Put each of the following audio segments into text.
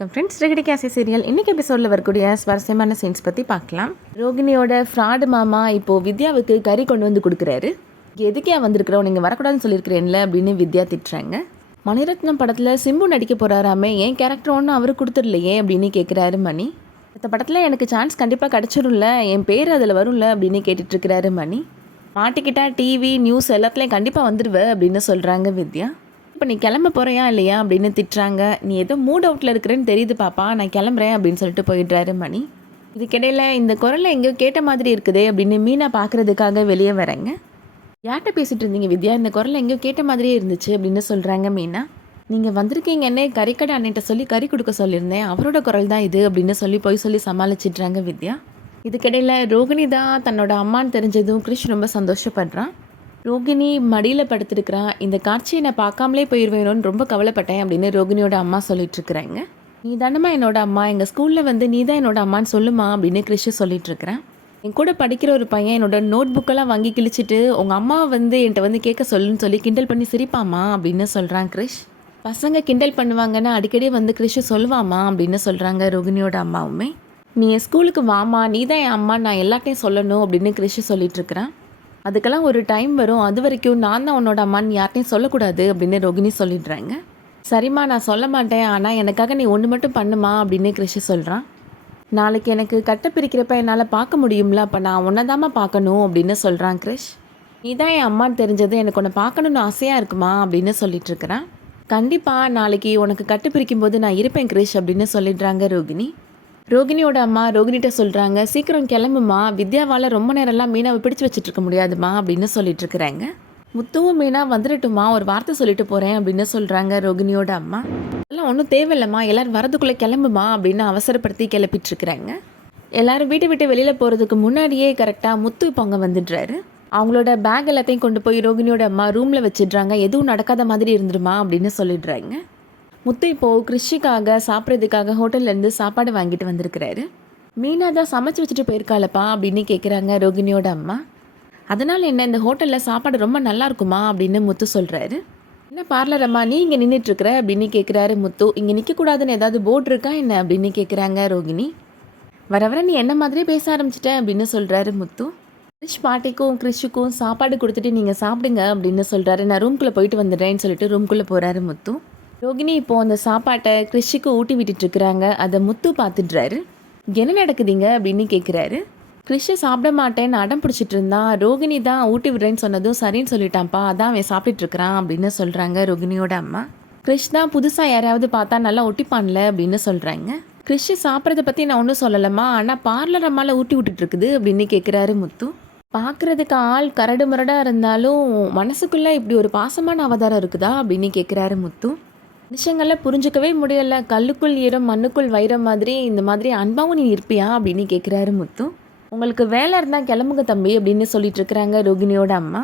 Friends ரெகடி கேசி serial இன்றைக்கி எபிசோடில் வரக்கூடிய சுவாரஸ்யமான சீன்ஸ் பற்றி பார்க்கலாம். ரோகிணியோட ஃப்ராடு மாமா இப்போது வித்யாவுக்கு கறி கொண்டு வந்து கொடுக்குறாரு. எதுக்கே வந்திருக்கிறோம், நீங்கள் வரக்கூடாதுன்னு சொல்லியிருக்கிறேன்ல அப்படின்னு வித்யா திட்டுறாங்க. மணிரத்னம் படத்தில் சிம்பு நடிக்க போகிறாராமே, என் கேரக்டர் ஒன்றும் அவரு கொடுத்துடலையே அப்படின்னு கேட்குறாரு மணி. இந்த படத்தில் எனக்கு சான்ஸ் கண்டிப்பாக கிடச்சிரும்ல, என் பேர் அதில் வரும்ல அப்படின்னு கேட்டுட்ருக்கிறாரு மணி. மாட்டிக்கிட்டா டிவி நியூஸ் எல்லாத்துலேயும் கண்டிப்பாக வந்துடுவேன் அப்படின்னு சொல்கிறாங்க வித்யா. இப்போ நீ கிளம்ப போகிறியா இல்லையா அப்படின்னு திட்டுறாங்க. நீ ஏதோ மூட் அவுட்டில் இருக்கிறேன்னு தெரியுது பாப்பா, நான் கிளம்புறேன் அப்படின்னு சொல்லிட்டு போயிடுறாரு மணி. இதுக்கிடையில் இந்த குரலை எங்கேயோ கேட்ட மாதிரி இருக்குதே அப்படின்னு மீனா பார்க்குறதுக்காக வெளியே வரேங்க. யார்கிட்ட பேசிகிட்டு இருந்தீங்க வித்யா, இந்த குரலை எங்கேயோ கேட்ட மாதிரியே இருந்துச்சு அப்படின்னு சொல்கிறாங்க மீனா. நீங்கள் வந்திருக்கீங்கன்னே கறிக்கடை அண்ணிட்ட சொல்லி கறி கொடுக்க சொல்லியிருந்தேன், அவரோட குரல் தான் இது அப்படின்னு சொல்லி சமாளிச்சிட்றாங்க வித்யா. இதுக்கிடையில் ரோகிணி தான் தன்னோட அம்மான்னு தெரிஞ்சதும் கிருஷ் ரொம்ப சந்தோஷப்படுறான். ரோகிணி மடியில் படுத்துருக்குறான். இந்த காட்சியை நான் பார்க்காமலே போயிடுவேணும்னு ரொம்ப கவலைப்பட்டேன் அப்படின்னு ரோகிணியோட அம்மா சொல்லிட்டுருக்குறாங்க. நீ தானம்மா என்னோட அம்மா, எங்கள் ஸ்கூலில் வந்து நீ தான் என்னோட அம்மான்னு சொல்லுமா அப்படின்னு கிறிஷ் சொல்லிட்டுருக்கிறேன். என் கூட படிக்கிற ஒரு பையன் என்னோட நோட் புக்கெல்லாம் வாங்கி கிழிச்சிட்டு உங்கள் அம்மா வந்து என்கிட்ட வந்து கேட்க சொல்லுன்னு சொல்லி கிண்டல் பண்ணி சிரிப்பாமா அப்படின்னு சொல்கிறான் கிறிஷ். பசங்க கிண்டல் பண்ணுவாங்கன்னா அடிக்கடி வந்து கிறிஷ் சொல்லுவாமா அப்படின்னு சொல்கிறாங்க ரோகிணியோட அம்மாவுமே. நீ என் ஸ்கூலுக்கு வாமா, நீ தான் என் அம்மா, நான் எல்லாத்தையும் சொல்லணும் அப்படின்னு கிறிஷ் சொல்லிட்டுருக்கிறான். அதுக்கெல்லாம் ஒரு டைம் வரும், அது வரைக்கும் நான் தான் உன்னோட அம்மான்னு யார்ட்டையும் சொல்லக்கூடாது அப்படின்னு ரோகிணி சொல்லிடுறாங்க. சரிம்மா நான் சொல்ல மாட்டேன், ஆனால் எனக்காக நீ ஒன்று மட்டும் பண்ணுமா அப்படின்னு கிருஷி சொல்கிறான். நாளைக்கு எனக்கு கட்டை பிரிக்கிறப்ப என்னால் பார்க்க முடியும்ல, அப்போ நான் உன்னதாம்மா பார்க்கணும் அப்படின்னு சொல்கிறான் கிருஷ். நீ தான் என் அம்மான்னு தெரிஞ்சது எனக்கு உன்னை பார்க்கணுன்னு ஆசையாக இருக்குமா அப்படின்னு சொல்லிட்டுருக்கிறான். கண்டிப்பாக நாளைக்கு உனக்கு கட்டு பிரிக்கும் போது நான் இருப்பேன் கிருஷ் அப்படின்னு சொல்லிடுறாங்க ரோகிணி. ரோகிணியோட அம்மா ரோகிணிகிட்ட சொல்கிறாங்க, சீக்கிரம் கிளம்புமா, வித்யாவால் ரொம்ப நேரம்லாம் மீனாவை பிடிச்சி வச்சுட்ருக்க முடியாதுமா அப்படின்னு சொல்லிட்டுருக்குறாங்க. முத்துவும் மீனா வந்துடட்டுமா, ஒரு வார்த்தை சொல்லிட்டு போகிறேன் அப்படின்னு சொல்கிறாங்க ரோகிணியோட அம்மா. எல்லாம் ஒன்றும் தேவையில்லைம்மா, எல்லோரும் வரதுக்குள்ளே கிளம்புமா அப்படின்னு அவசரப்படுத்தி கிளப்பிட்டுருக்குறாங்க. எல்லோரும் வீட்டை விட்டு வெளியில் போகிறதுக்கு முன்னாடியே கரெக்டாக முத்து இப்போ அங்கே வந்துடுறாரு. அவங்களோட பேக் எல்லாத்தையும் கொண்டு போய் ரோகிணியோட அம்மா ரூமில் வச்சிடுறாங்க. எதுவும் நடக்காத மாதிரி இருந்துருமா அப்படின்னு சொல்லிடுறாங்க. முத்து இப்போது கிருஷிக்காக சாப்பிட்றதுக்காக ஹோட்டல்லேருந்து சாப்பாடு வாங்கிட்டு வந்திருக்கிறாரு. மீனா தான் சமைச்சு வச்சுட்டு போயிருக்காளப்பா அப்படின்னு கேட்குறாங்க ரோகிணியோட அம்மா. அதனால் என்ன, இந்த ஹோட்டலில் சாப்பாடு ரொம்ப நல்லா இருக்குமா அப்படின்னு முத்து சொல்கிறாரு. என்ன பார்லர் அம்மா நீ இங்கே நின்றுட்டுருக்குற அப்படின்னு கேட்குறாரு முத்து. இங்கே நிற்கக்கூடாதுன்னு ஏதாவது போர்டு இருக்கா என்ன அப்படின்னு கேட்குறாங்க ரோகிணி. வர வர நீ என்ன மாதிரியே பேச ஆரம்பிச்சிட்ட அப்படின்னு சொல்கிறாரு முத்து. கிறிஷ் பாட்டிக்கும் கிறிஷுக்கும் சாப்பாடு கொடுத்துட்டு நீங்கள் சாப்பிடுங்க அப்படின்னு சொல்கிறாரு. நான் ரூம்குள்ளே போயிட்டு வந்துடுறேன்னு சொல்லிட்டு ரூம்குள்ளே போகிறாரு முத்து. ரோகிணி இப்போது அந்த சாப்பாட்டை கிறிஷுக்கு ஊட்டி விட்டுட்டுருக்குறாங்க. அதை முத்து பார்த்துடுறாரு. என்ன நடக்குதுங்க அப்படின்னு கேட்குறாரு. கிறிஷை சாப்பிட மாட்டேன்னு அடம் பிடிச்சிட்டு இருந்தான், ரோகிணி தான் ஊட்டி விடுறேன்னு சொன்னதும் சரின்னு சொல்லிட்டான்ப்பா, அதான் அவன் சாப்பிட்டுட்ருக்கிறான் அப்படின்னு சொல்கிறாங்க ரோகிணியோட அம்மா. கிறிஷ் தான் புதுசாக யாராவது பார்த்தா நல்லா ஒட்டிப்பான்ல அப்படின்னு சொல்கிறாங்க. கிறிஷ் சாப்பிட்றத பற்றி நான் ஒன்றும் சொல்லலம்மா, ஆனால் பார்லர் அம்மாவில் ஊட்டி விட்டுட்டுருக்குது அப்படின்னு கேட்குறாரு முத்து. பார்க்குறதுக்கு ஆள் கரடு முரடாக இருந்தாலும் மனசுக்குள்ளே இப்படி ஒரு பாசமான அவதாரம் இருக்குதா அப்படின்னு கேட்குறாரு முத்து. மனுஷங்களில் புரிஞ்சிக்கவே முடியலை, கல்லுக்குள் ஈரம் மண்ணுக்குள் வைரம் மாதிரி இந்த மாதிரி அன்பாவும் நீ இருப்பியா அப்படின்னு கேட்குறாரு முத்து. உங்களுக்கு வேலை இருந்தால் கிளம்புங்க தம்பி அப்படின்னு சொல்லிட்டு இருக்கிறாங்க ரோகிணியோட அம்மா.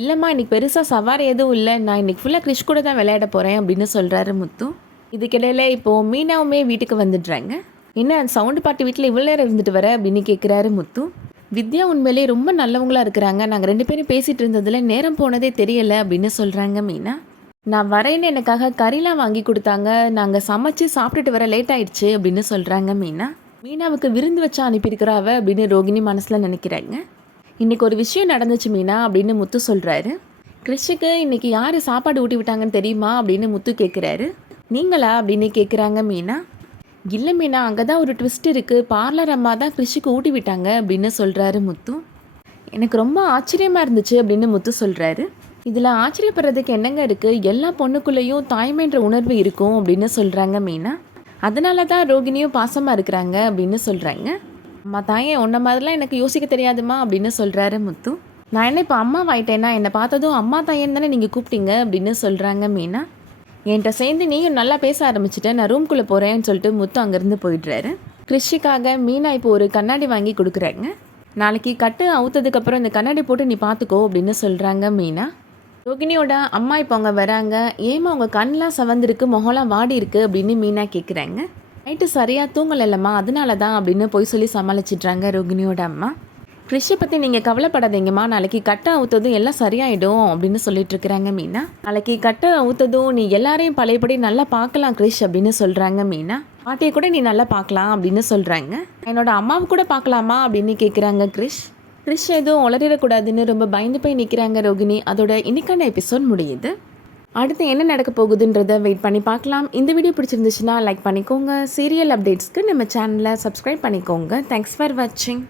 இல்லைம்மா இன்னைக்கு பெருசாக சவாரி எதுவும் இல்லை, நான் இன்னைக்கு ஃபுல்லாக கிறிஷ் கூட தான் விளையாட போகிறேன் அப்படின்னு சொல்கிறாரு முத்து. இதுக்கிடையில் இப்போது மீனாவுமே வீட்டுக்கு வந்துடுறாங்க. என்ன சவுண்டு பாட்டு வீட்டில் இவ்வளோ நேரம் இருந்துட்டு வர அப்படின்னு கேட்குறாரு முத்து. வித்யா உண்மையிலேயே ரொம்ப நல்லவங்களாக இருக்கிறாங்க, நாங்கள் 2 பேரும் பேசிகிட்டு இருந்ததில் நேரம் போனதே தெரியலை அப்படின்னு சொல்கிறாங்க மீனா. நான் வரேன்னு எனக்காக கறிலாம் வாங்கி கொடுத்தாங்க, நாங்கள் சமைச்சு சாப்பிட்டுட்டு வர லேட் ஆயிடுச்சு அப்படின்னு சொல்கிறாங்க மீனா. மீனாவுக்கு விருந்து வச்சா அனுப்பியிருக்கிறாவ அப்படின்னு ரோகிணி மனசில் நினைக்கிறாங்க. இன்றைக்கி ஒரு விஷயம் நடந்துச்சு மீனா அப்படின்னு முத்து சொல்கிறாரு. கிறிஷுக்கு இன்றைக்கி யார் சாப்பாடு ஊட்டி விட்டாங்கன்னு தெரியுமா அப்படின்னு முத்து கேட்குறாரு. நீங்களா அப்படின்னு கேட்குறாங்க மீனா. இல்லை மீனா, அங்கே தான் ஒரு ட்விஸ்ட் இருக்குது, பார்லர் அம்மா தான் கிறிஷுக்கு ஊட்டி விட்டாங்க அப்படின்னு சொல்கிறாரு முத்து. எனக்கு ரொம்ப ஆச்சரியமாக இருந்துச்சு அப்படின்னு முத்து சொல்கிறாரு. இதில் ஆச்சரியப்படுறதுக்கு என்னங்க இருக்குது, எல்லா பொண்ணுக்குள்ளேயும் தாய்மைன்ற உணர்வு இருக்கும் அப்படின்னு சொல்கிறாங்க மீனா. அதனால தான் ரோகிணியும் பாசமாக இருக்கிறாங்க அப்படின்னு சொல்கிறாங்க. அம்மா தாயே உன்ன மாதிரிலாம் எனக்கு யோசிக்க தெரியாதுமா அப்படின்னு சொல்கிறாரு முத்து. நான் என்ன இப்போ அம்மா ஆயிட்டேன்னா, என்னை பார்த்ததும் அம்மா தாயேன்னு தானே நீங்கள் கூப்பிட்டீங்க அப்படின்னு சொல்கிறாங்க மீனா. என்கிட்ட சேர்ந்து நீயும் நல்லா பேச ஆரம்பிச்சிட்டேன், நான் ரூம்குள்ளே போகிறேன்னு சொல்லிட்டு முத்து அங்கேருந்து போயிடுறாரு. கிறிஷிக்காக மீனா இப்போ ஒரு கண்ணாடி வாங்கி கொடுக்குறாங்க. நாளைக்கு கட்டு அவுத்ததுக்கப்புறம் இந்த கண்ணாடி போட்டு நீ பார்த்துக்கோ அப்படின்னு சொல்கிறாங்க மீனா. ரோகிணியோட அம்மா இப்போ அவங்க வராங்க. ஏமா உங்கள் கண்ணெலாம் சவந்திருக்கு, முகம்லாம் வாடி இருக்குது அப்படின்னு மீனா கேட்குறாங்க. நைட்டு சரியாக தூங்கலைல்லம்மா, அதனால தான் அப்படின்னு போய் சொல்லி சமாளிச்சிட்றாங்க ரோகிணியோட அம்மா. கிறிஷை பற்றி நீங்கள் கவலைப்படாதீங்கம்மா, நாளைக்கு கட்டை அவுத்ததும் எல்லாம் சரியாயிடும் அப்படின்னு சொல்லிட்டு இருக்கிறாங்க மீனா. நாளைக்கு கட்டை அவுத்ததும் நீ எல்லாரையும் பழையபடி நல்லா பார்க்கலாம் கிறிஷ் அப்படின்னு சொல்கிறாங்க மீனா. பாட்டியை கூட நீ நல்லா பார்க்கலாம் அப்படின்னு சொல்கிறாங்க. என்னோட அம்மாவை கூட பார்க்கலாமா அப்படின்னு கேட்குறாங்க கிறிஷ். எதுவும் உளறிடக்கூடாதுன்னு ரொம்ப பயந்து போய் நிற்கிறாங்க ரோகிணி. அதோட இன்னைக்கான எபிசோட் முடியுது. அடுத்து என்ன நடக்க போகுதுன்றதை வெயிட் பண்ணி பார்க்கலாம். இந்த வீடியோ பிடிச்சிருந்துச்சுன்னா லைக் பண்ணிக்கோங்க. சீரியல் அப்டேட்ஸ்க்கு நம்ம சேனலை சப்ஸ்கிரைப் பண்ணிக்கோங்க. தேங்க்ஸ் ஃபார் வாட்சிங்.